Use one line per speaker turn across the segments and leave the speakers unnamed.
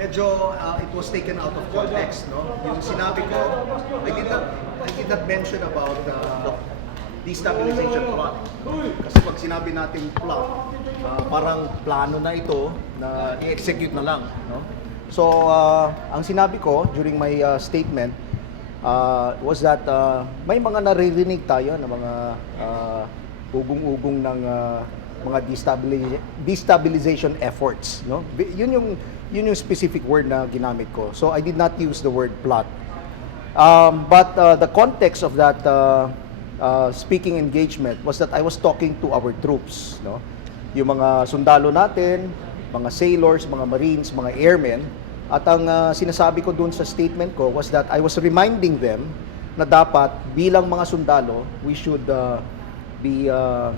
medyo uh, it was taken out of context, no? Yung sinabi ko, I did not, I did not mention about uh, destabilization plot. Kasi pag sinabi natin plot, uh, parang plano na ito na i-execute na lang, no? So, uh, ang sinabi ko during my uh, statement uh, was that uh, may mga naririnig tayo na mga uh, ugong-ugong ng uh, mga destabiliz- destabilization efforts, no? Yun yung yun yung specific word na ginamit ko. So I did not use the word plot. Um, but uh, the context of that uh, uh, speaking engagement was that I was talking to our troops, no? Yung mga sundalo natin, mga sailors, mga marines, mga airmen. At ang uh, sinasabi ko dun sa statement ko was that I was reminding them na dapat bilang mga sundalo, we should uh, be uh,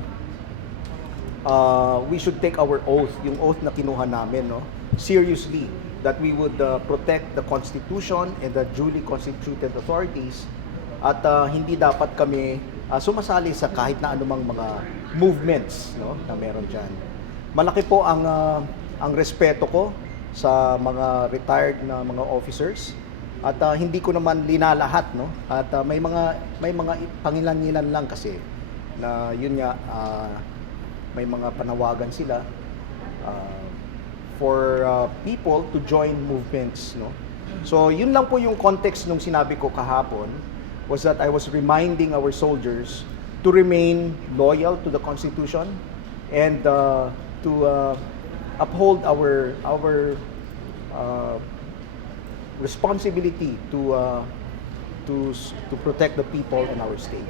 uh, we should take our oath, yung oath na kinuha namin, no, seriously, that we would uh, protect the Constitution and the duly constituted authorities at uh, hindi dapat kami uh, sumasali sa kahit na anumang mga movements no, na meron dyan. Malaki po ang, uh, ang respeto ko sa mga retired na mga officers at uh, hindi ko naman linalahat no at uh, may mga may mga pangilan-ngilan lang kasi na yun nga uh, may mga panawagan sila uh, for uh, people to join movements no? So yun lang po yung context nung sinabi ko kahapon was that I was reminding our soldiers to remain loyal to the constitution and uh, to uh, uphold our our uh, responsibility to uh, to to protect the people in our state